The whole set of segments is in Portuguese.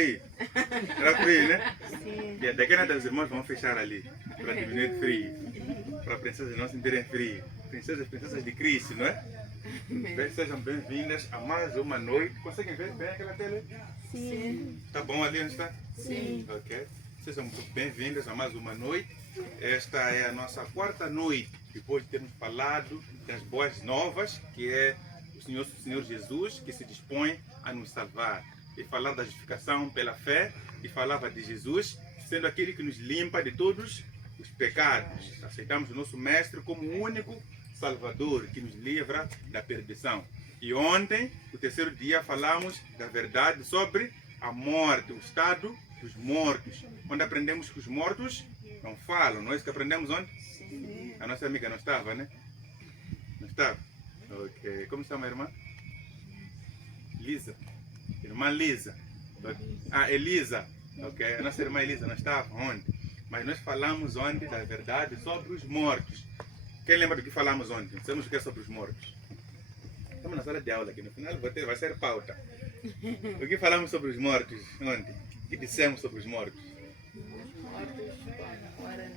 frio. Era frio, né? Sim. E daqui a nada os irmãos vão fechar ali, para diminuir o frio. Para as princesas não sentirem frio. Princesas de Cristo, não é? Sejam bem-vindas a mais uma noite. Conseguem ver bem aquela tela? Sim. Está bom ali, não está? Sim. Ok. Sejam bem-vindas a mais uma noite. Esta é a nossa quarta noite, depois de termos falado das boas novas, que é o Senhor Jesus, que se dispõe a nos salvar. E falar da justificação pela fé, e falava de Jesus, sendo aquele que nos limpa de todos os pecados. Aceitamos o nosso Mestre como o único Salvador, que nos livra da perdição. E ontem, o terceiro dia, falamos da verdade sobre a morte, o estado dos mortos. Quando aprendemos que os mortos não falam, não é isso que aprendemos ontem? Sim. A nossa amiga não estava, né? Não estava? Ok. Como se chama a irmã? Lisa. Irmã Lisa. Ah, Elisa. Ok. A nossa irmã Elisa não estava ontem. Mas nós falamos ontem da verdade sobre os mortos. Quem lembra do que falamos ontem? Sabemos o que é sobre os mortos? Estamos na sala de aula aqui. No final vai ser pauta. O que falamos sobre os mortos ontem? O que dissemos sobre os mortos? Os mortos, agora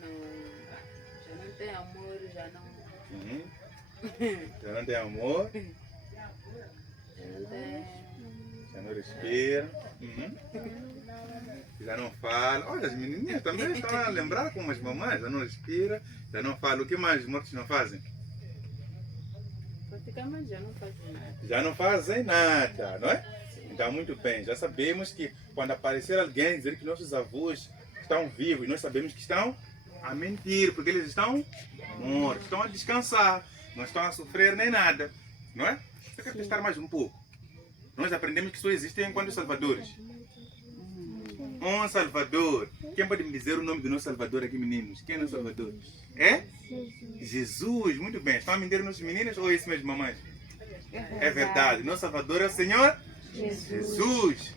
já não tem amor, já não. Já não tem amor, Já não tem. já não respira, já não fala. Olha, as menininhas também estão a lembrar como as mamães, já não respira, já não fala. O que mais os mortos não fazem? Praticamente já não faz nada. Já não fazem nada, não é? Então, muito bem, já sabemos que quando aparecer alguém dizer que nossos avós estão vivos, nós sabemos que estão a mentir, porque eles estão mortos, estão a descansar, não estão a sofrer nem nada, não é? Eu quero testar mais um pouco. Nós aprendemos que só existem enquanto salvadores. Um Salvador. Quem pode me dizer o nome do nosso Salvador aqui, meninos? Quem é o nosso Salvador? É? Jesus. Muito bem. Estão a mentir nossos meninos ou é isso mesmo, mamães? É verdade. Nosso Salvador é o Senhor Jesus.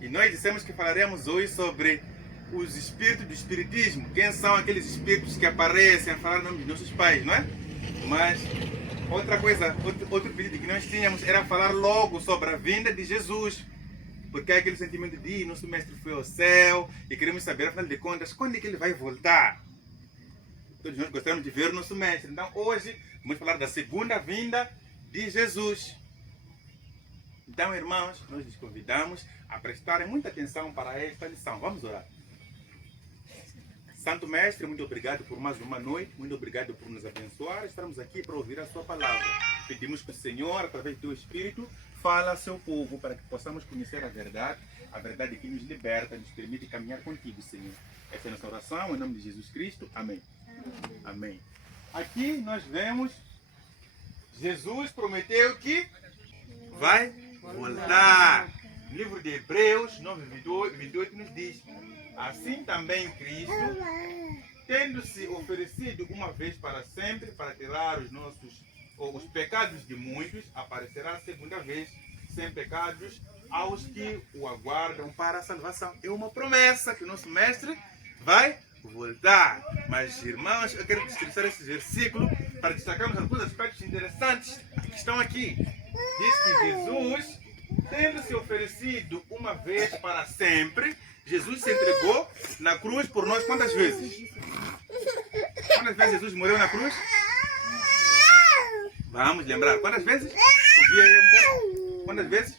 E nós dissemos que falaremos hoje sobre os espíritos do espiritismo. Quem são aqueles espíritos que aparecem a falar o nome dos nossos pais, não é? Mas outra coisa, outro pedido que nós tínhamos era falar logo sobre a vinda de Jesus. Porque é aquele sentimento de nosso mestre foi ao céu e queremos saber, afinal de contas, quando é que ele vai voltar? Todos nós gostamos de ver o nosso mestre. Então hoje vamos falar da segunda vinda de Jesus. Então, irmãos, nós lhes convidamos a prestarem muita atenção para esta lição. Vamos orar. Santo Mestre, muito obrigado por mais uma noite, muito obrigado por nos abençoar. Estamos aqui para ouvir a sua palavra. Pedimos que o Senhor, através do teu Espírito, fale ao seu povo para que possamos conhecer a verdade que nos liberta, nos permite caminhar contigo, Senhor. Essa é a nossa oração, em nome de Jesus Cristo. Amém. Amém. Aqui nós vemos, Jesus prometeu que vai voltar. O livro de Hebreus 9:28 nos diz: assim também Cristo, tendo-se oferecido uma vez para sempre para tirar os pecados de muitos, aparecerá a segunda vez sem pecados aos que o aguardam para a salvação. É uma promessa que o nosso mestre vai voltar. Mas, irmãos, eu quero destacar esse versículo para destacarmos alguns aspectos interessantes que estão aqui. Diz que Jesus, tendo se oferecido uma vez para sempre, Jesus se entregou na cruz por nós quantas vezes? Quantas vezes Jesus morreu na cruz? Vamos lembrar. Quantas vezes? Quantas vezes?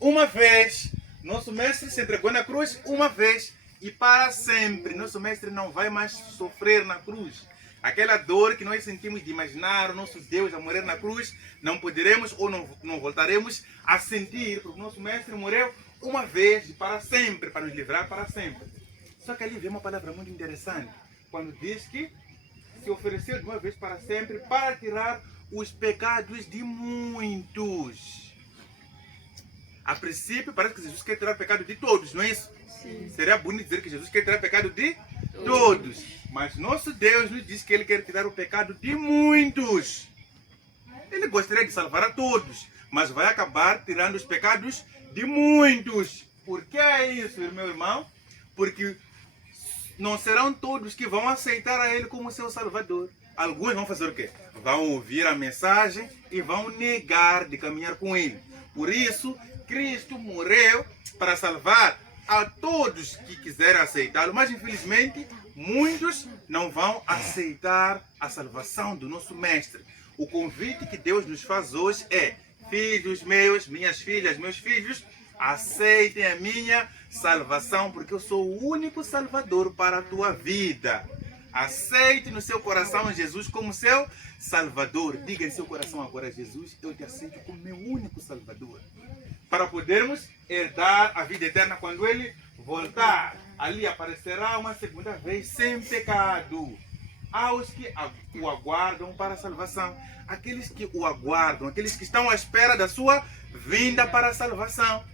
Uma vez. Nosso mestre se entregou na cruz uma vez e para sempre. Nosso mestre não vai mais sofrer na cruz. Aquela dor que nós sentimos de imaginar o nosso Deus a morrer na cruz, não poderemos ou não voltaremos a sentir, porque o nosso mestre morreu uma vez e para sempre, para nos livrar para sempre. Só que ali vem uma palavra muito interessante, quando diz que se ofereceu de uma vez para sempre para tirar os pecados de muitos. A princípio parece que Jesus quer tirar o pecado de todos, não é isso? Sim. Seria bonito dizer que Jesus quer tirar o pecado de todos. Mas nosso Deus nos diz que Ele quer tirar o pecado de muitos. Ele gostaria de salvar a todos, mas vai acabar tirando os pecados de muitos. Por que é isso, meu irmão? Porque não serão todos que vão aceitar a Ele como seu Salvador. Alguns vão fazer o quê? Vão ouvir a mensagem e vão negar de caminhar com Ele. Por isso, Cristo morreu para salvar a todos que quiserem aceitá-lo, mas infelizmente muitos não vão aceitar a salvação do nosso Mestre. O convite que Deus nos faz hoje é: filhos meus, minhas filhas, meus filhos, aceitem a minha salvação, porque eu sou o único Salvador para a tua vida. Aceite no seu coração Jesus como seu Salvador. Diga em seu coração agora: Jesus, eu te aceito como meu único Salvador. Para podermos herdar a vida eterna quando Ele voltar. Ali aparecerá uma segunda vez sem pecado aos que o aguardam para a salvação. Aqueles que o aguardam, aqueles que estão à espera da sua vinda para a salvação.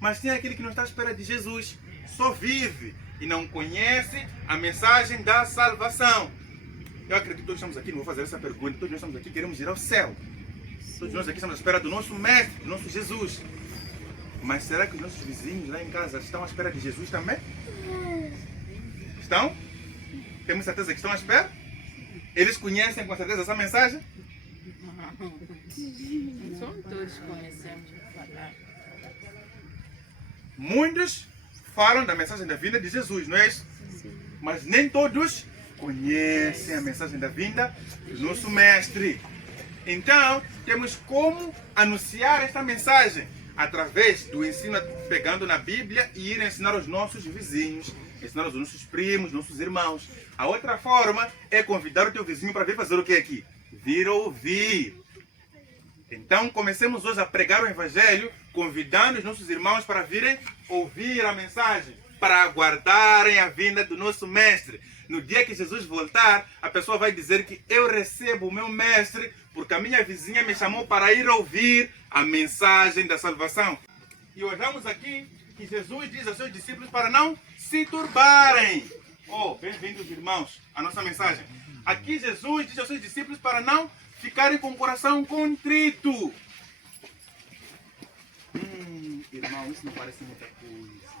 Mas tem aquele que não está à espera de Jesus, só vive e não conhece a mensagem da salvação. Eu acredito que todos estamos aqui, não vou fazer essa pergunta, todos nós estamos aqui, queremos ir ao céu. Todos nós aqui estamos à espera do nosso Mestre, do nosso Jesus. Mas será que os nossos vizinhos lá em casa estão à espera de Jesus também? Estão? Temos certeza que estão à espera? Eles conhecem com certeza essa mensagem? Não somos todos que conhecemos falar. Muitos falam da mensagem da vinda de Jesus, não é isso? Mas nem todos conhecem a mensagem da vinda do nosso Mestre. Então, temos como anunciar esta mensagem através do ensino, pegando na Bíblia e ir ensinar aos nossos vizinhos, ensinar aos nossos primos, nossos irmãos. A outra forma é convidar o teu vizinho para vir fazer o que aqui? Vir ouvir. Então, comecemos hoje a pregar o Evangelho, convidando os nossos irmãos para virem ouvir a mensagem, para aguardarem a vinda do nosso Mestre. No dia que Jesus voltar, a pessoa vai dizer que eu recebo o meu Mestre porque a minha vizinha me chamou para ir ouvir a mensagem da salvação. E olhamos aqui que Jesus diz aos seus discípulos para não se turbarem. Oh, bem-vindos, irmãos, à nossa mensagem. Aqui Jesus diz aos seus discípulos para não ficarem com o coração contrito. Irmão, isso não parece muita coisa.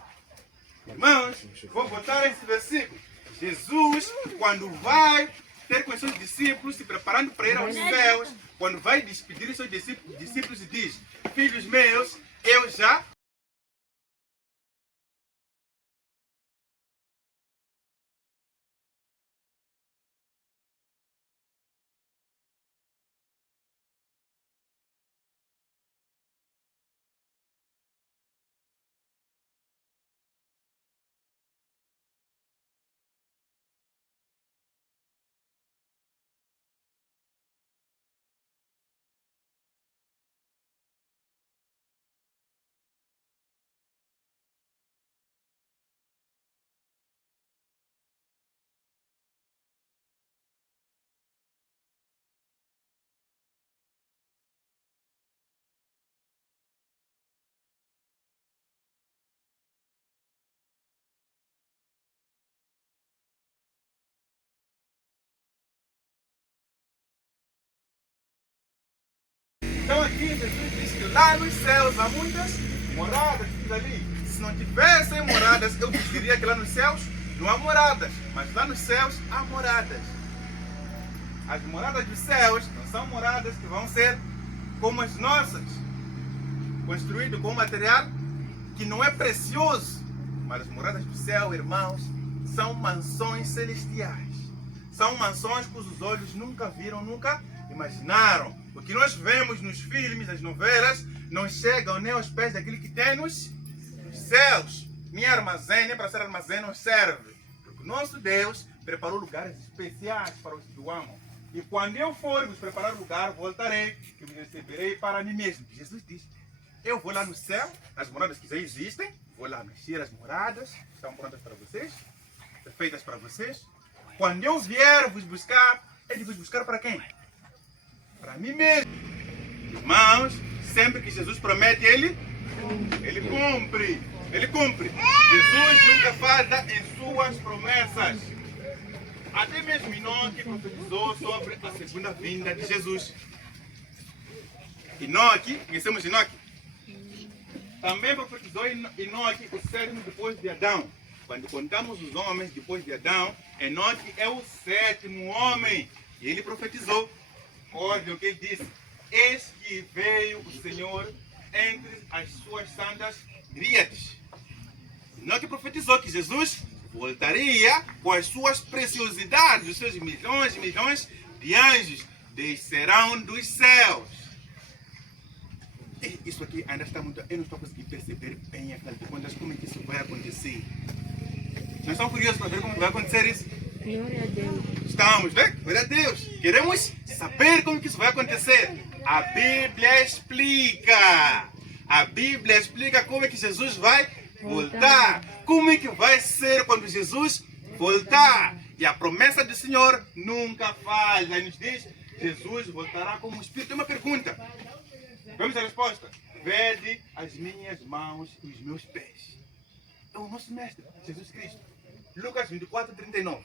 Irmãos, vou botar esse versículo. Jesus, quando vai ter com os seus discípulos, se preparando para ir aos céus, quando vai despedir os seus discípulos e diz: filhos meus, eu já Então aqui Jesus diz que lá nos céus há muitas moradas, diz ali. Se não tivessem moradas, eu diria que lá nos céus não há moradas, mas lá nos céus há moradas. As moradas dos céus não são moradas que vão ser como as nossas, construídas com material que não é precioso, mas as moradas do céu, irmãos, são mansões celestiais. São mansões cujos olhos nunca viram, nunca imaginaram. O que nós vemos nos filmes, nas novelas, não chegam nem aos pés daquilo que tem nos céus. Nem armazém, nem para ser armazém não serve. Porque o nosso Deus preparou lugares especiais para os que o amam. E quando eu for vos preparar lugar, voltarei e vos receberei para mim mesmo. Jesus diz: eu vou lá no céu, as moradas que já existem, vou lá mexer as moradas, estão prontas para vocês, feitas para vocês. Quando eu vier vos buscar, é de vos buscar para quem? Para mim mesmo. Irmãos, sempre que Jesus promete, Ele cumpre. Ele cumpre. Jesus nunca falha em suas promessas. Até mesmo Enoque profetizou sobre a segunda vinda de Jesus. Enoque, conhecemos Enoque? Também profetizou Enoque o sétimo depois de Adão. Quando contamos os homens depois de Adão, Enoque é o sétimo homem. E ele profetizou. Olha o que ele disse: eis que veio o Senhor entre as suas santas tríades. Não que profetizou que Jesus voltaria com as suas preciosidades, os seus milhões e milhões de anjos descerão dos céus. E isso aqui ainda está muito... Eu não estou conseguindo perceber bem, afinal de contas, como é que isso vai acontecer. Nós estamos curiosos para ver como vai acontecer isso. Glória a Deus. Estamos, né? Glória a Deus. Queremos saber como que isso vai acontecer. A Bíblia explica. A Bíblia explica como é que Jesus vai voltar. Como é que vai ser quando Jesus voltar. E a promessa do Senhor nunca falha. Ele nos diz, Jesus voltará como um Espírito. Tem uma pergunta. Vamos à resposta. Vede as minhas mãos e os meus pés. É o nosso mestre, Jesus Cristo. Lucas 24, 39.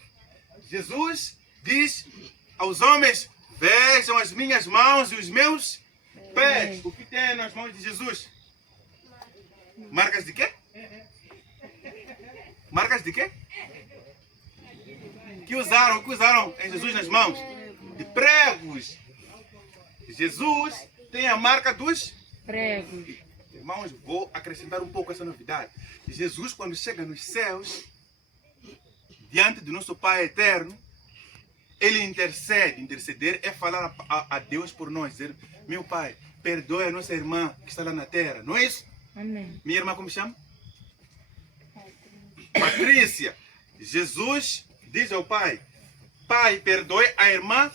Jesus diz aos homens, vejam as minhas mãos e os meus pés. O que tem nas mãos de Jesus? Marcas de quê? Marcas de quê? Que usaram em Jesus nas mãos? De pregos. Jesus tem a marca dos Pregos. Irmãos, vou acrescentar um pouco essa novidade. Jesus, quando chega nos céus, diante do nosso Pai eterno, ele intercede. Interceder é falar a Deus por nós, dizer, meu Pai, perdoe a nossa irmã que está lá na terra. Não é isso? Amém. Minha irmã como chama? Patrícia. Jesus diz ao Pai, Pai, perdoe a irmã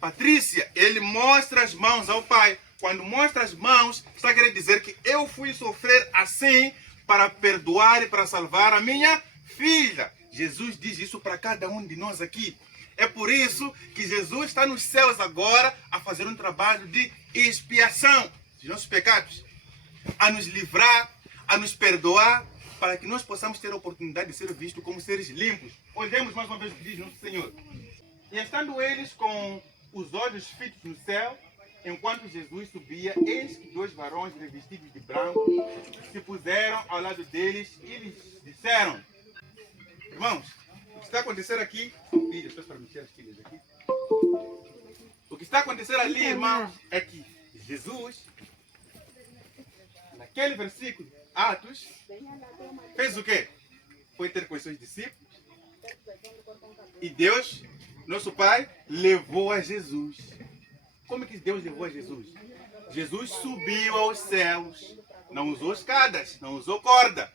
Patrícia. Ele mostra as mãos ao Pai. Quando mostra as mãos, está querendo dizer que eu fui sofrer assim para perdoar e para salvar a minha filha. Jesus diz isso para cada um de nós aqui. É por isso que Jesus está nos céus agora a fazer um trabalho de expiação de nossos pecados, a nos livrar, a nos perdoar, para que nós possamos ter a oportunidade de ser vistos como seres limpos. Olhemos mais uma vez o que diz nosso Senhor. E estando eles com os olhos fitos no céu, enquanto Jesus subia, eis que dois varões revestidos de branco se puseram ao lado deles e lhes disseram, irmãos, o que está acontecendo aqui, filhas, para mexer as filhas aqui. O que está acontecendo ali, irmãos, é que Jesus, naquele versículo, Atos, fez o quê? Foi ter com os seus discípulos. E Deus, nosso Pai, levou a Jesus. Como é que Deus levou a Jesus? Jesus subiu aos céus. Não usou escadas, não usou corda.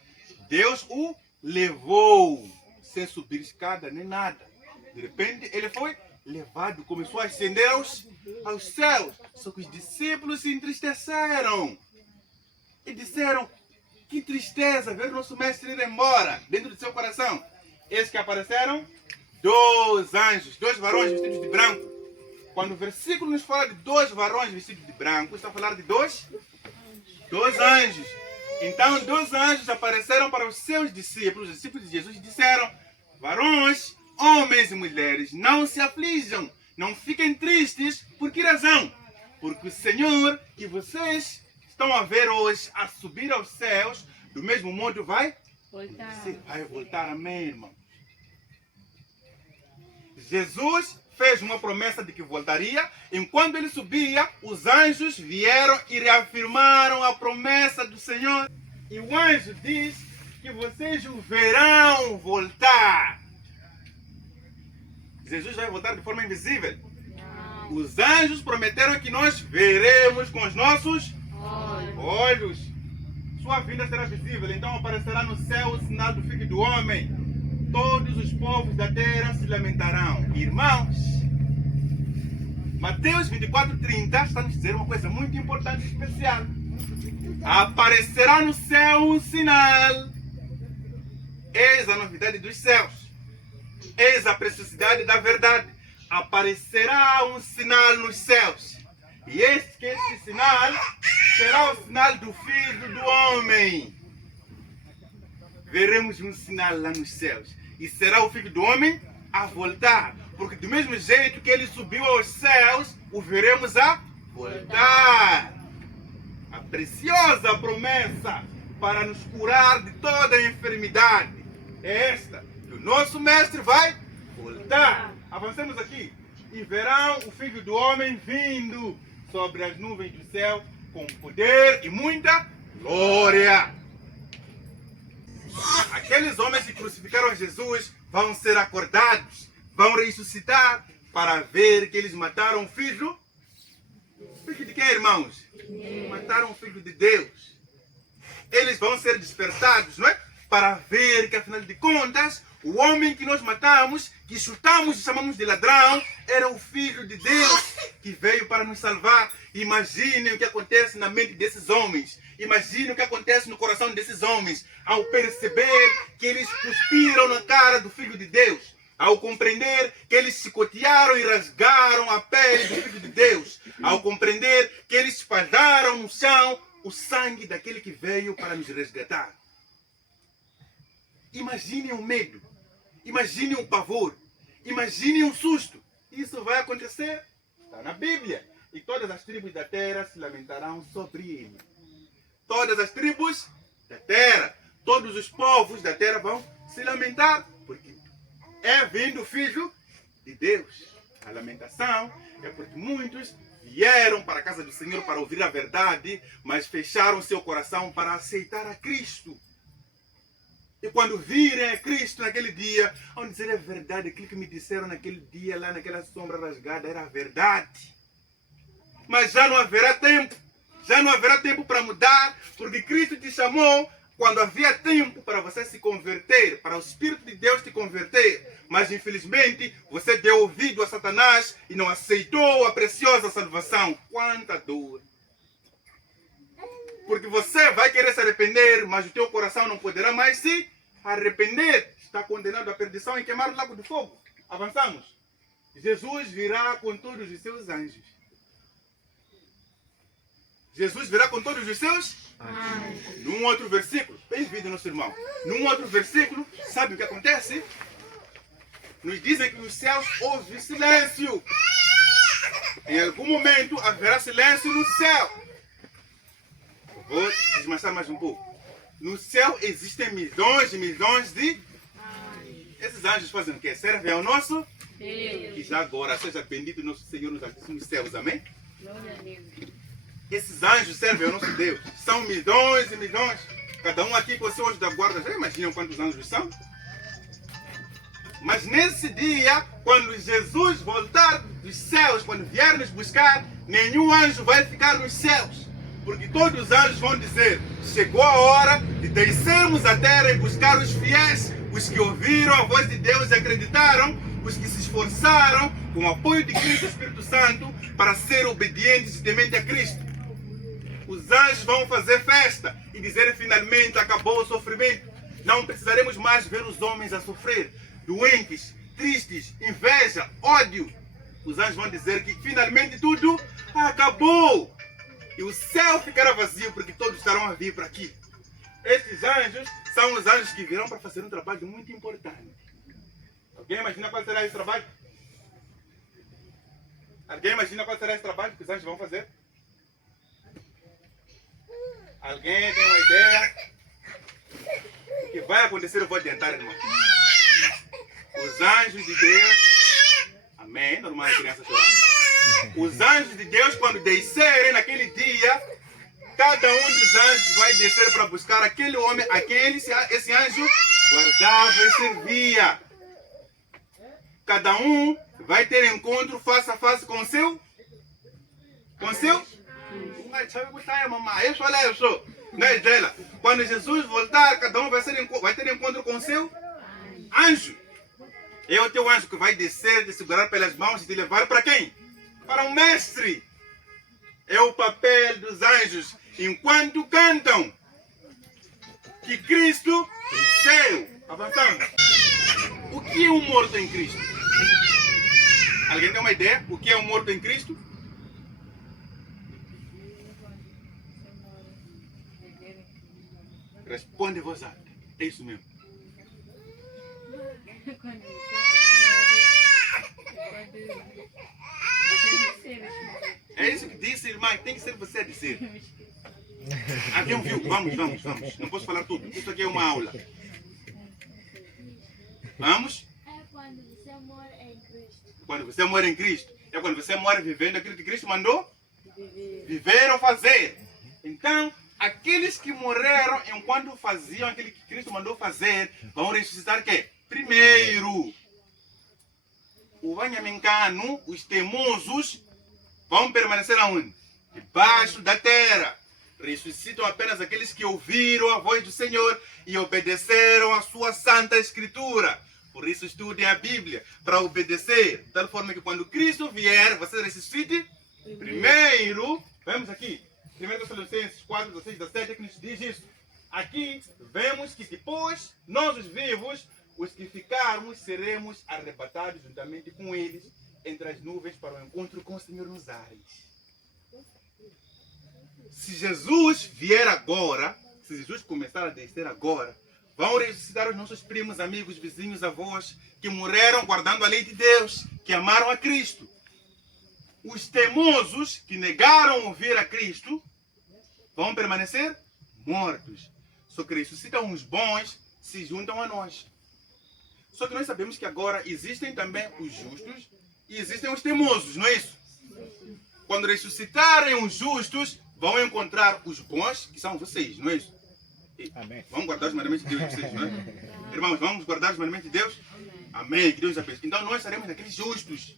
Deus o levou, sem subir escada nem nada. De repente, ele foi levado, começou a ascender aos céus. Só que os discípulos se entristeceram. E disseram, que tristeza ver nosso mestre ir embora, dentro do seu coração. Eis que apareceram dois anjos, dois varões vestidos de branco. Quando o versículo nos fala de dois varões vestidos de branco, está a falar de dois anjos. Então, dois anjos apareceram para os seus discípulos, os discípulos de Jesus, e disseram, varões, homens e mulheres, não se aflijam, não fiquem tristes, por que razão? Porque o Senhor que vocês estão a ver hoje a subir aos céus, do mesmo modo vai voltar, amém, irmão? Jesus fez uma promessa de que voltaria, enquanto ele subia, os anjos vieram e reafirmaram a promessa do Senhor. E o anjo diz que vocês o verão voltar. Jesus vai voltar de forma invisível. Os anjos prometeram que nós veremos com os nossos olhos. Sua vinda será visível, então aparecerá no céu o sinal do Filho do Homem. Todos os povos da terra se lamentarão. Irmãos, Mateus 24:30 está nos dizendo uma coisa muito importante e especial. Aparecerá no céu um sinal. Eis a novidade dos céus. Eis a preciosidade da verdade. Aparecerá um sinal nos céus. E esse sinal será o sinal do Filho do Homem. Veremos um sinal lá nos céus. E será o Filho do Homem a voltar. Porque do mesmo jeito que ele subiu aos céus, o veremos a voltar. A preciosa promessa para nos curar de toda a enfermidade é esta. Que o nosso Mestre vai voltar. Avancemos aqui. E verão o Filho do Homem vindo sobre as nuvens do céu com poder e muita glória. Aqueles homens que crucificaram Jesus vão ser acordados, vão ressuscitar para ver que eles mataram o filho. Filho de quem, irmãos? Mataram o filho de Deus. Eles vão ser despertados, não é? Para ver que, afinal de contas, o homem que nós matamos, que chutamos e chamamos de ladrão, era o Filho de Deus que veio para nos salvar. Imaginem o que acontece na mente desses homens. Imaginem o que acontece no coração desses homens ao perceber que eles cuspiram na cara do Filho de Deus. Ao compreender que eles chicotearam e rasgaram a pele do Filho de Deus. Ao compreender que eles espalharam no chão o sangue daquele que veio para nos resgatar. Imaginem o medo. Imaginem o pavor. Imaginem o susto. Isso vai acontecer. Está na Bíblia. E todas as tribos da terra se lamentarão sobre ele. Todas as tribos da terra, todos os povos da terra vão se lamentar. Porque é vindo o Filho de Deus. A lamentação é porque muitos vieram para a casa do Senhor para ouvir a verdade, mas fecharam seu coração para aceitar a Cristo. E quando virem a Cristo naquele dia, vão dizer: é verdade, aquilo que me disseram naquele dia, lá naquela sombra rasgada, era verdade. Mas já não haverá tempo. Já não haverá tempo para mudar, porque Cristo te chamou quando havia tempo para você se converter, para o Espírito de Deus te converter. Mas infelizmente você deu ouvido a Satanás e não aceitou a preciosa salvação. Quanta dor! Porque você vai querer se arrepender, mas o teu coração não poderá mais se arrepender. Está condenado à perdição e queimar o lago de fogo. Avançamos. Jesus virá com todos os seus anjos. Jesus virá com todos os seus anjos. Num outro versículo, bem-vindo nosso irmão. Num outro versículo, sabe o que acontece? Nos dizem que nos céus houve silêncio. Em algum momento haverá silêncio no céu. Vou desmanchar mais um pouco. No céu existem milhões e milhões de anjos. Esses anjos fazem o quê? Servem ao nosso Deus. E já agora, seja bendito nosso Senhor nos altíssimos céus. Amém? Glória a Deus. Esses anjos servem ao nosso Deus. São milhões e milhões. Cada um aqui com o seu anjo da guarda. Já imaginam quantos anjos são? Mas nesse dia, quando Jesus voltar dos céus, quando vier nos buscar, nenhum anjo vai ficar nos céus. Porque todos os anjos vão dizer: chegou a hora de descermos à terra e buscar os fiéis, os que ouviram a voz de Deus e acreditaram, os que se esforçaram com o apoio de Cristo e do Espírito Santo para ser obedientes e tementes a Cristo. Os anjos vão fazer festa e dizer: finalmente acabou o sofrimento. Não precisaremos mais ver os homens a sofrer, doentes, tristes, inveja, ódio. Os anjos vão dizer que finalmente tudo acabou. E o céu ficará vazio porque todos estarão a vir para aqui. Estes anjos são os anjos que virão para fazer um trabalho muito importante. Alguém imagina qual será esse trabalho? Alguém imagina qual será esse trabalho que os anjos vão fazer? Alguém tem uma ideia? O que vai acontecer eu vou adiantar, irmão. Os anjos de Deus... Amém? Normal a criança chorar. Os anjos de Deus, quando descerem naquele dia, cada um dos anjos vai descer para buscar aquele homem a quem esse anjo guardava e servia. Cada um vai ter encontro face a face com o seu... Quando Jesus voltar, cada um vai ter encontro com o seu anjo. É o teu anjo que vai descer, te segurar pelas mãos e te levar para quem? Para o mestre. É o papel dos anjos enquanto cantam que Cristo venceu. Avançando. O que é um morto em Cristo? Alguém tem uma ideia? O que é um morto em Cristo? Responde em voz alta. É isso mesmo. É isso que disse, irmã. Tem que ser você a dizer. Alguém ouviu? Vamos. Não posso falar tudo. Isso aqui é uma aula. Vamos? É quando você mora em Cristo. Quando você mora em Cristo. É quando você mora vivendo aquilo que Cristo mandou viveram fazer. Então, aqueles que morreram enquanto faziam aquilo que Cristo mandou fazer, vão ressuscitar o quê? Primeiro. O vanhamincano, os teimosos, vão permanecer aonde? Debaixo da terra. Ressuscitam apenas aqueles que ouviram a voz do Senhor e obedeceram a sua santa escritura. Por isso estudem a Bíblia, para obedecer. De tal forma que quando Cristo vier, você ressuscite primeiro. Vemos aqui, 1 Tessalonicenses 4, 16, 17, que nos diz isso. Aqui vemos que depois, nós os vivos, os que ficarmos, seremos arrebatados juntamente com eles entre as nuvens para o encontro com o Senhor nos ares. Se Jesus vier agora, se Jesus começar a descer agora, vão ressuscitar os nossos primos, amigos, vizinhos, avós, que morreram guardando a lei de Deus, que amaram a Cristo. Os teimosos, que negaram ouvir a Cristo, vão permanecer mortos. Só que ressuscitam os bons, se juntam a nós. Só que nós sabemos que agora existem também os justos e existem os teimosos, não é isso? Quando ressuscitarem os justos, vão encontrar os bons, que são vocês, não é isso? Amém. Vamos guardar os mandamentos de Deus de vocês, não é? Irmãos, vamos guardar os mandamentos de Deus? Amém. Que Deus abençoe. Então nós seremos daqueles justos.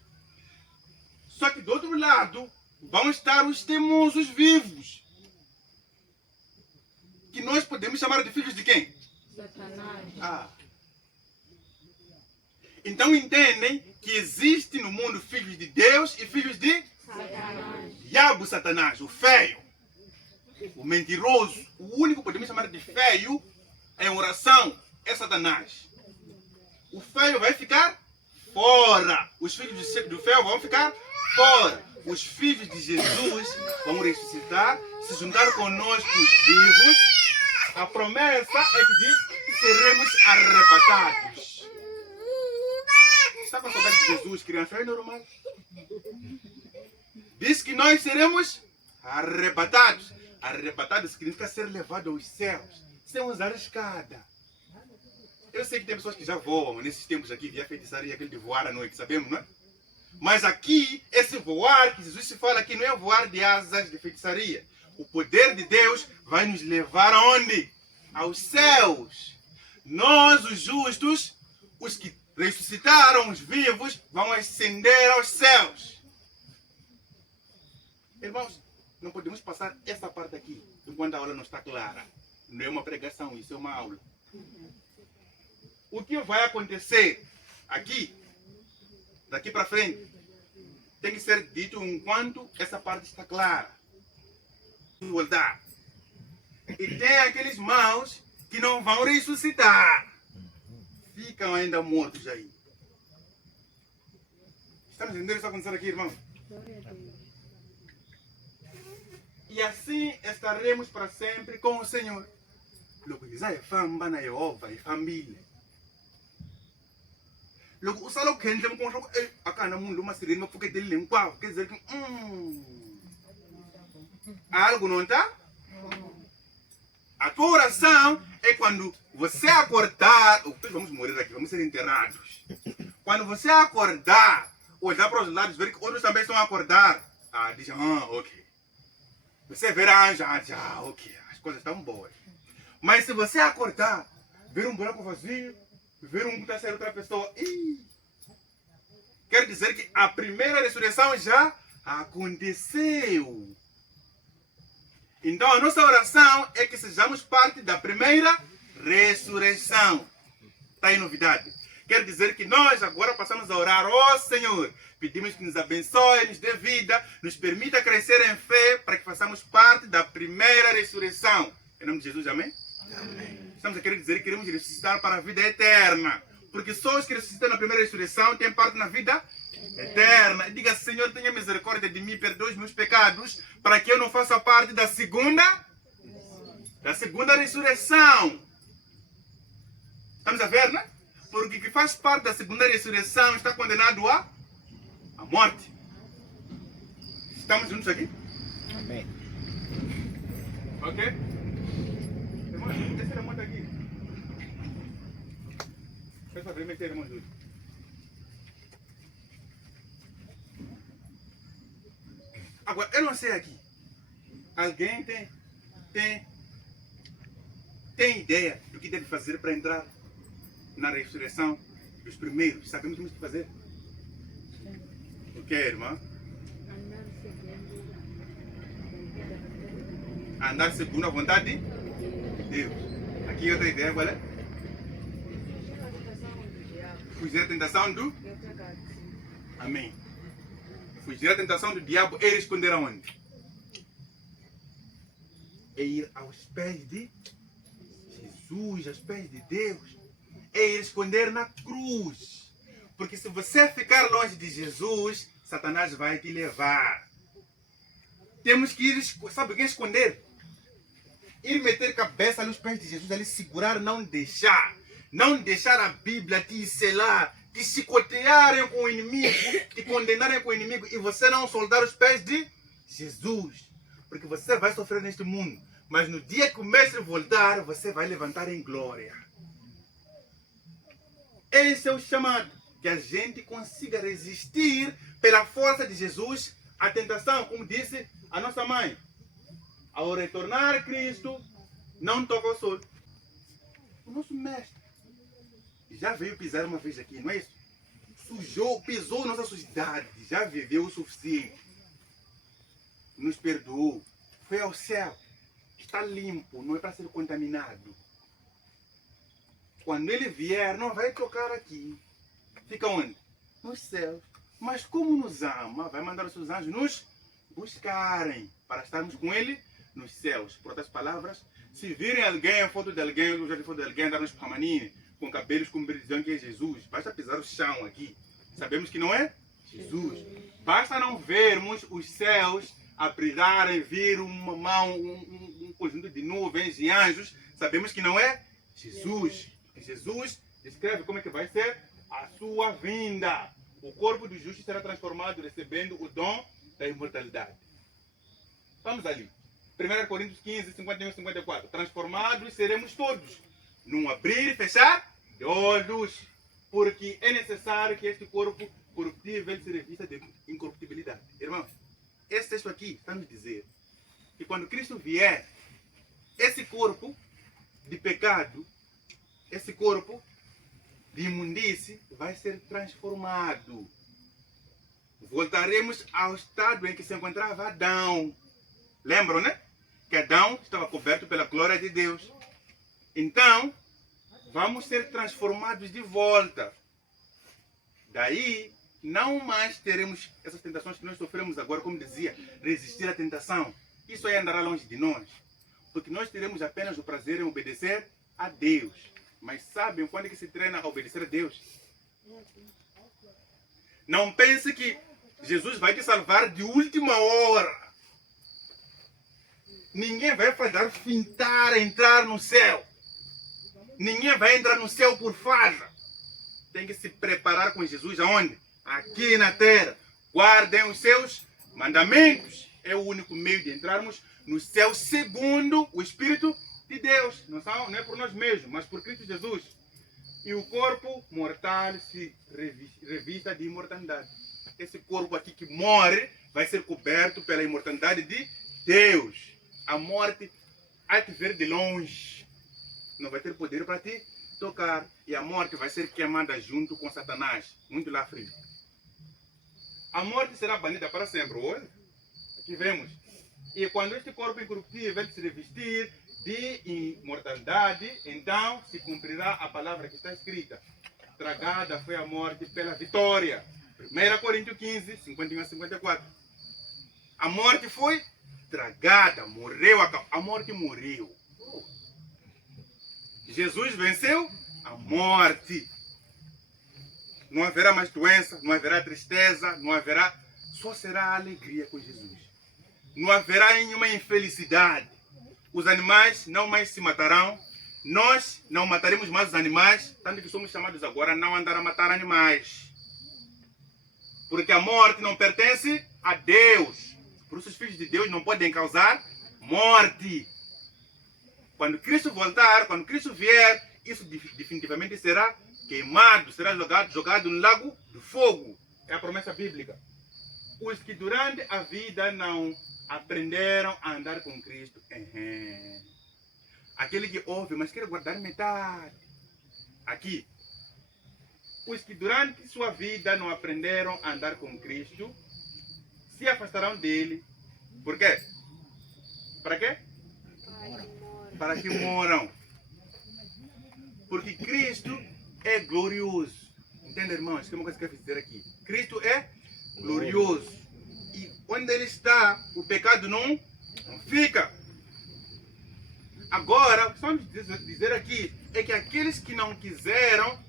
Só que do outro lado, vão estar os teimosos vivos. Que nós podemos chamar de filhos de quem? Satanás. Então entendem que existe no mundo filhos de Deus e filhos de Satanás. diabo, Satanás, o feio, o mentiroso. O único que podemos chamar de feio em oração é Satanás. O feio vai ficar fora. Os filhos do feio vão ficar fora. Os filhos de Jesus vão ressuscitar, se juntar conosco os vivos. A promessa é que diz que seremos arrebatados. Está com saudade de Jesus, criança? É normal. Diz que nós seremos arrebatados. Arrebatado significa ser levado aos céus, sem usar a escada. Eu sei que tem pessoas que já voam nesses tempos aqui, via feitiçaria, aquele de voar à noite, sabemos, não é? Mas aqui, esse voar que Jesus se fala aqui não é voar de asas de feitiçaria. O poder de Deus vai nos levar aonde? Aos céus. Nós, os justos, os que ressuscitaram, os vivos, vão ascender aos céus. Irmãos, não podemos passar essa parte aqui enquanto a aula não está clara. Não é uma pregação, isso é uma aula. O que vai acontecer aqui, daqui para frente, tem que ser dito enquanto essa parte está clara. Voltar. E tem aqueles maus que não vão ressuscitar. Ficam ainda mortos aí. Estamos entendendo isso acontecer aqui, irmão? E assim estaremos para sempre com o Senhor. Logo, Isaia famba na Jeová e família. Logo, o salão que a gente encontra, a cana mundo uma sirene, porque dele nem qual, quer dizer que algo não está? A tua oração é quando você acordar, vamos morrer aqui, vamos ser enterrados. Quando você acordar, olhar para os lados, ver que outros também estão a acordar. Diz, ok. Você verá, ok, as coisas estão boas. Mas se você acordar, ver um buraco vazio, ver um que outra pessoa, quer dizer que a primeira ressurreição já aconteceu. Então a nossa oração é que sejamos parte da primeira ressurreição. Está aí novidade. Quer dizer que nós agora passamos a orar, ó Senhor, pedimos que nos abençoe, nos dê vida, nos permita crescer em fé para que façamos parte da primeira ressurreição. Em nome de Jesus, amém? Amém. Estamos a querer dizer que queremos ressuscitar para a vida eterna. Porque só os que ressuscitam na primeira ressurreição têm parte na vida eterna. Diga, Senhor, tenha misericórdia de mim, perdoe os meus pecados, para que eu não faça parte da segunda ressurreição. Estamos a ver, né? Porque que faz parte da segunda ressurreição está condenado à morte. Estamos juntos aqui? Amém. Ok? Irmão, esse irmão está aqui. Por favor, meter irmão junto. Agora, eu não sei aqui. Alguém tem ideia do que deve fazer para entrar na ressurreição dos primeiros? Sabemos o que temos que fazer? O que, irmã? Andar segundo a vontade de Deus. Aqui outra ideia, qual é? Fugir à tentação do... Amém. Fugir à tentação do diabo é esconder aonde? É ir aos pés de Jesus, aos pés de Deus. É ir esconder na cruz. Porque se você ficar longe de Jesus, Satanás vai te levar. Temos que ir, sabe o que é esconder? Ir meter cabeça nos pés de Jesus, ali segurar, não deixar. Não deixar a Bíblia te selar, te chicotearem com o inimigo, te condenarem com o inimigo e você não soldar os pés de Jesus. Porque você vai sofrer neste mundo, mas no dia que o Mestre voltar, você vai levantar em glória. Esse é o chamado, que a gente consiga resistir pela força de Jesus à tentação, como disse a nossa mãe. Ao retornar Cristo, não toca o sol. O nosso Mestre já veio pisar uma vez aqui, não é isso? Sujou, pisou nossa sujidade, já viveu o suficiente. Nos perdoou, foi ao céu, está limpo, não é para ser contaminado. Quando ele vier, não vai tocar aqui. Fica onde? Nos céus. Mas como nos ama, vai mandar os seus anjos nos buscarem para estarmos com ele nos céus. Por outras palavras, se virem alguém, a foto de alguém, eu já vi foto de alguém andar nos Pamanini, com cabelos compridos, dizendo que é Jesus, basta pisar o chão aqui. Sabemos que não é Jesus. Basta não vermos os céus a brilharem, vir uma mão, um conjunto de nuvens e anjos, sabemos que não é Jesus. E Jesus descreve como é que vai ser a sua vinda. O corpo do justo será transformado, recebendo o dom da imortalidade. Vamos ali. 1 Coríntios 15, 51 e 54. Transformados seremos todos, num abrir e fechar de olhos, porque é necessário que este corpo corruptível se revista de incorruptibilidade. Irmãos, esse texto aqui está nos dizer que quando Cristo vier, esse corpo de pecado, esse corpo de imundície vai ser transformado. Voltaremos ao estado em que se encontrava Adão. Lembram, né? Que Adão estava coberto pela glória de Deus. Então, vamos ser transformados de volta. Daí, não mais teremos essas tentações que nós sofremos agora, como dizia, resistir à tentação. Isso aí andará longe de nós. Porque nós teremos apenas o prazer em obedecer a Deus. Mas sabem quando é que se treina a obedecer a Deus? Não pense que Jesus vai te salvar de última hora. Ninguém vai fazer fintar entrar no céu. Ninguém vai entrar no céu por farra. Tem que se preparar com Jesus aonde? Aqui na terra. Guardem os seus mandamentos. É o único meio de entrarmos no céu segundo o Espírito de Deus. Não é por nós mesmos, mas por Cristo Jesus. E o corpo mortal se revista de imortalidade. Esse corpo aqui que morre vai ser coberto pela imortalidade de Deus. A morte vai te ver de longe. Não vai ter poder para te tocar. E a morte vai ser queimada junto com Satanás. Muito lá frio. A morte será banida para sempre. Olha, aqui vemos. E quando este corpo incorruptível se revestir de imortalidade, então se cumprirá a palavra que está escrita. Tragada foi a morte pela vitória. 1 Coríntios 15, 51 a 54. A morte foi tragada, morreu, a morte morreu. Jesus venceu a morte. Não haverá mais doença, não haverá tristeza, não haverá, só será alegria com Jesus. Não haverá nenhuma infelicidade. Os animais não mais se matarão. Nós não mataremos mais os animais, tanto que somos chamados agora a não andar a matar animais. Porque a morte não pertence a Deus. Por isso os filhos de Deus não podem causar morte. Quando Cristo voltar, quando Cristo vier, isso definitivamente será queimado, será jogado no lago do fogo. É a promessa bíblica. Os que durante a vida não aprenderam a andar com Cristo. Aquele que ouve, mas quer guardar metade. Aqui. Os que durante sua vida não aprenderam a andar com Cristo se afastarão dele. Por quê? Para quê? Para que moram. Porque Cristo é glorioso. Entende, irmãos? Tem uma coisa que eu quero dizer aqui. Cristo é glorioso. E onde ele está, o pecado não fica. Agora, o que estamos dizer aqui é que aqueles que não quiseram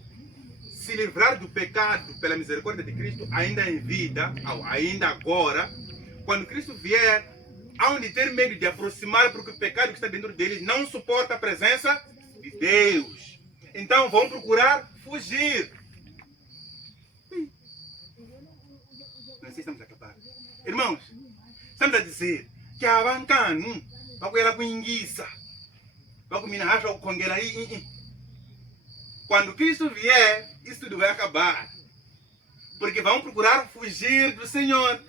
se livrar do pecado pela misericórdia de Cristo, ainda em vida, ainda agora, quando Cristo vier, hão de ter medo de aproximar, porque o pecado que está dentro deles não suporta a presença de Deus. Então vão procurar fugir. Não sei se estamos a acabar. Irmãos, estamos a dizer que a bancana vai ela com inguiça, vai com mina racha com aí. Quando Cristo vier, isso tudo vai acabar. Porque vão procurar fugir do Senhor.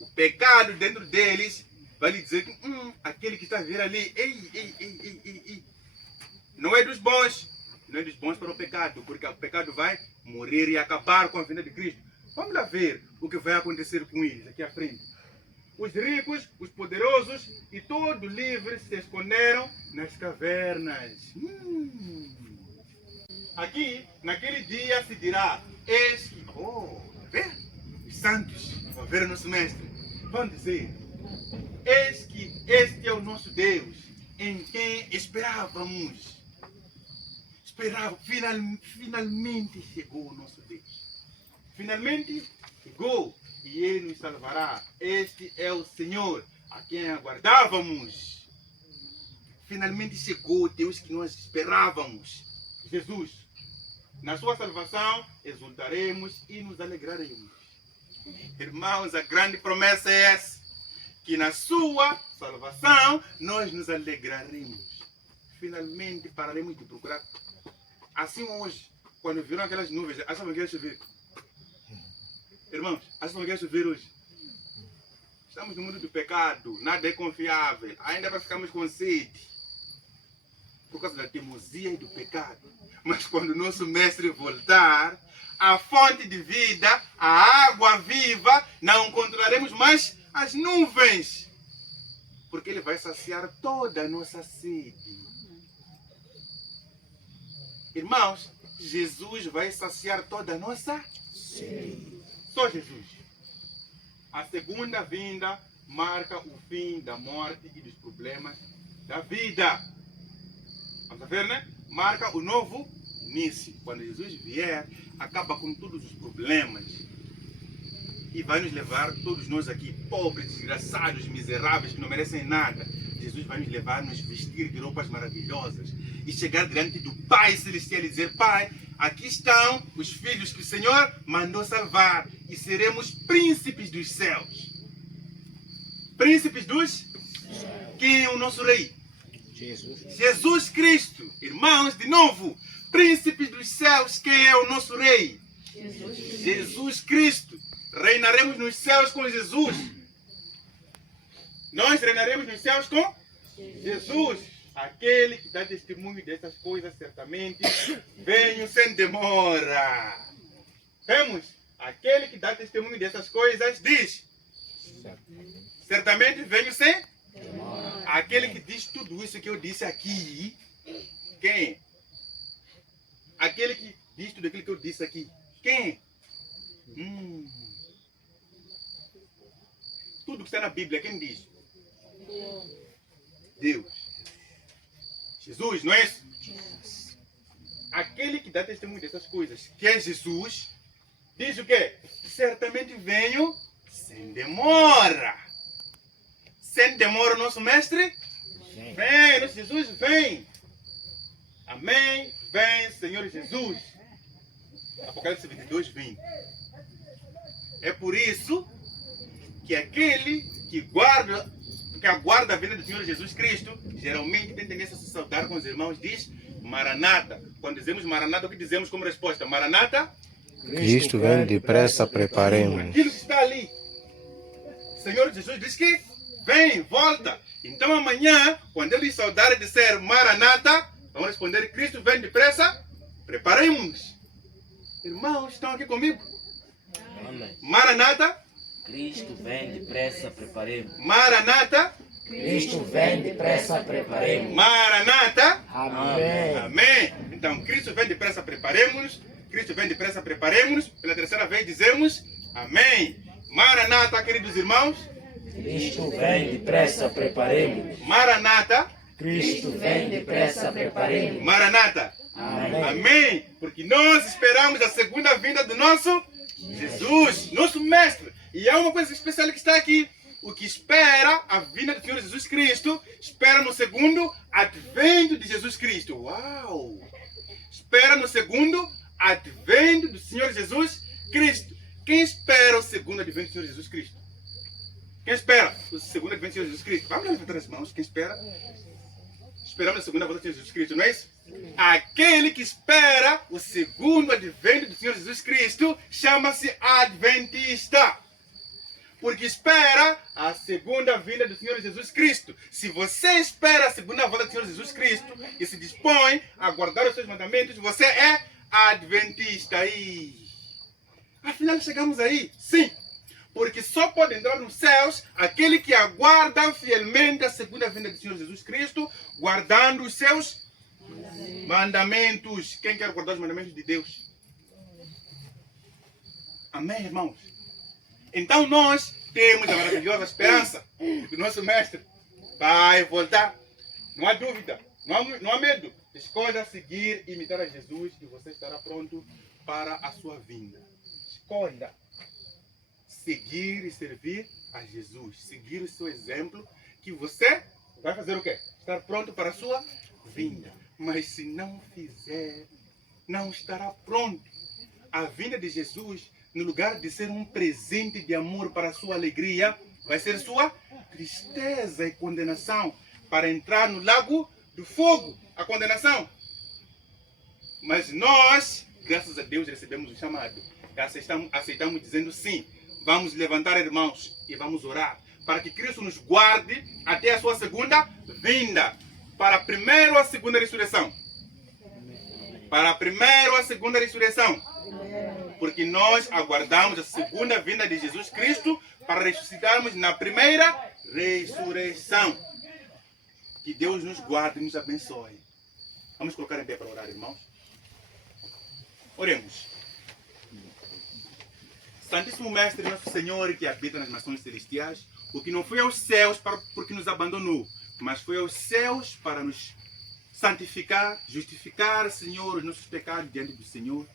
O pecado dentro deles vai lhe dizer que aquele que está a vir ali, não é dos bons. Não é dos bons para o pecado, porque o pecado vai morrer e acabar com a vinda de Cristo. Vamos lá ver o que vai acontecer com eles aqui à frente. Os ricos, os poderosos e todos livres se esconderam nas cavernas. Aqui, naquele dia se dirá, eis que, vê? Os santos, vão ver o nosso mestre, vão dizer, eis que este é o nosso Deus, em quem esperávamos. Finalmente chegou o nosso Deus. Finalmente chegou e Ele nos salvará. Este é o Senhor a quem aguardávamos. Finalmente chegou o Deus que nós esperávamos. Jesus. Na sua salvação exultaremos e nos alegraremos. Irmãos, a grande promessa é essa. Que na sua salvação nós nos alegraremos. Finalmente pararemos de procurar. Assim hoje, quando viram aquelas nuvens, achavam que ia chover. Irmãos, achavam que ia chover hoje. Estamos no mundo do pecado, nada é confiável, ainda para ficarmos com sede. Por causa da teimosia e do pecado. Mas quando o nosso mestre voltar, a fonte de vida, a água viva, não encontraremos mais as nuvens. Porque ele vai saciar toda a nossa sede. Irmãos, Jesus vai saciar toda a nossa sede. Só Jesus. A segunda vinda marca o fim da morte e dos problemas da vida. Vamos ver, né? Marca o novo início. Quando Jesus vier, acaba com todos os problemas. E vai nos levar, todos nós aqui, pobres, desgraçados, miseráveis, que não merecem nada. Jesus vai nos levar a nos vestir de roupas maravilhosas e chegar diante do Pai Celestial e dizer, Pai, aqui estão os filhos que o Senhor mandou salvar e seremos príncipes dos céus. Príncipes dos céus. Quem é o nosso rei? Jesus. Jesus Cristo. Irmãos, de novo, príncipes dos céus, quem é o nosso rei? Jesus Cristo. Reinaremos nos céus com Jesus. Nós reinaremos nos céus com Jesus. Aquele que dá testemunho dessas coisas, certamente, venho sem demora. Vemos? Aquele que dá testemunho dessas coisas diz, certamente venho sem demora. Aquele que diz tudo isso que eu disse aqui, quem? Aquele que diz tudo aquilo que eu disse aqui, quem? Tudo que está na Bíblia, quem diz? Deus. Jesus, não é isso? Aquele que dá testemunho dessas coisas, que é Jesus, diz o quê? Certamente venho sem demora. Sem demora o nosso mestre? Vem, nosso Jesus vem. Amém. Vem, Senhor Jesus. Apocalipse 22, 20. É por isso que aquele que aguarda a vinda do Senhor Jesus Cristo, geralmente tem tendência a se saudar com os irmãos, diz Maranata. Quando dizemos Maranata, o que dizemos como resposta? Maranata? Cristo vem depressa, preparemos. Aquilo que está ali. Senhor Jesus diz que vem, volta. Então amanhã, quando ele saudar e disser Maranata, vamos responder: Cristo vem depressa, preparemos-nos. Irmãos, estão aqui comigo? Amém. Maranata, Cristo vem depressa, preparemos. Maranata, Cristo vem depressa, preparemos. Maranata. Amém. Amém. Então, Cristo vem depressa, preparemos-nos. Cristo vem depressa, preparemos-nos. Pela terceira vez dizemos amém. Maranata, queridos irmãos. Cristo vem depressa, preparemos. Maranata. Cristo vem depressa, preparemos. Maranata. Amém. Amém. Porque nós esperamos a segunda vinda do nosso Jesus, nosso mestre. E há uma coisa especial que está aqui. O que espera a vinda do Senhor Jesus Cristo, espera no segundo advento de Jesus Cristo. Uau! Espera no segundo advento do Senhor Jesus Cristo. Quem espera o segundo advento do Senhor Jesus Cristo? Quem espera o segundo advento do Senhor Jesus Cristo? Vamos levantar as mãos. Quem espera? Esperamos a segunda volta do Senhor Jesus Cristo, não é isso? Aquele que espera o segundo advento do Senhor Jesus Cristo chama-se adventista. Porque espera a segunda vinda do Senhor Jesus Cristo. Se você espera a segunda volta do Senhor Jesus Cristo e se dispõe a guardar os seus mandamentos, você é adventista. E afinal chegamos aí? Sim. Porque só pode entrar nos céus aquele que aguarda fielmente a segunda vinda do Senhor Jesus Cristo, guardando os seus mandamentos. Quem quer guardar os mandamentos de Deus? Amém, irmãos? Então nós temos a maravilhosa esperança que o nosso mestre vai voltar. Não há dúvida, não há medo. Escolha seguir e imitar a Jesus e você estará pronto para a sua vinda. Escolha seguir e servir a Jesus. Seguir o seu exemplo que você vai fazer o quê? Estar pronto para a sua vinda. Mas se não fizer, não estará pronto. A vinda de Jesus, no lugar de ser um presente de amor para a sua alegria, vai ser sua tristeza e condenação para entrar no lago do fogo, a condenação. Mas nós, graças a Deus, recebemos o chamado. Aceitamos dizendo sim. Vamos levantar, irmãos, e vamos orar para que Cristo nos guarde até a sua segunda vinda. Para a primeira ou a segunda ressurreição. Para a primeira ou a segunda ressurreição. Porque nós aguardamos a segunda vinda de Jesus Cristo para ressuscitarmos na primeira ressurreição. Que Deus nos guarde e nos abençoe. Vamos colocar em pé para orar, irmãos. Oremos. Santíssimo Mestre, nosso Senhor, que habita nas nações celestiais, o que não foi aos céus porque nos abandonou, mas foi aos céus para nos santificar, justificar, Senhor, os nossos pecados diante do Senhor,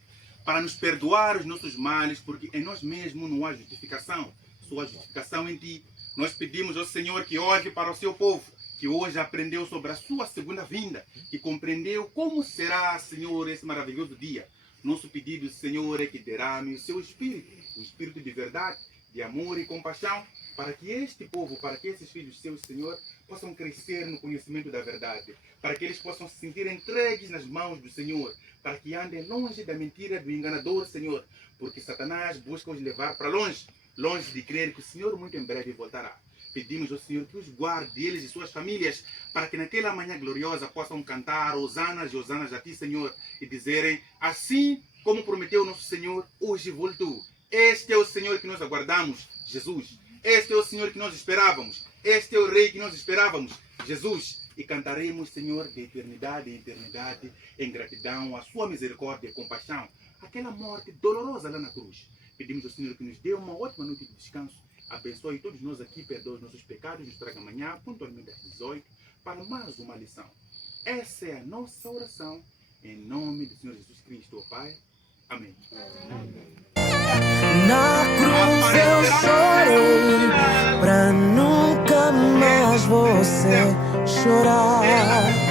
para nos perdoar os nossos males, porque em nós mesmos não há justificação, só há justificação em Ti. Nós pedimos ao Senhor que olhe para o seu povo, que hoje aprendeu sobre a sua segunda vinda, que compreendeu como será, Senhor, esse maravilhoso dia. Nosso pedido, Senhor, é que derrame o seu Espírito, o Espírito de verdade, de amor e compaixão, para que este povo, para que esses filhos seus, Senhor, possam crescer no conhecimento da verdade, para que eles possam se sentir entregues nas mãos do Senhor, para que andem longe da mentira do enganador, Senhor, porque Satanás busca os levar para longe, longe de crer que o Senhor muito em breve voltará. Pedimos ao Senhor que os guarde, eles e suas famílias, para que naquela manhã gloriosa possam cantar hosanas e hosanas a Ti, Senhor, e dizerem, assim como prometeu nosso Senhor, hoje voltou. Este é o Senhor que nós aguardamos, Jesus. Este é o Senhor que nós esperávamos. Este é o Rei que nós esperávamos, Jesus. E cantaremos, Senhor, de eternidade em eternidade, em gratidão à sua misericórdia e compaixão. Aquela morte dolorosa lá na cruz. Pedimos ao Senhor que nos dê uma ótima noite de descanso. Abençoe todos nós aqui, perdoe os nossos pecados, nos traga amanhã, pontualmente às 18, para mais uma lição. Essa é a nossa oração, em nome do Senhor Jesus Cristo, ó Pai. Amém. Na cruz eu chorei, pra nunca mais você chorar.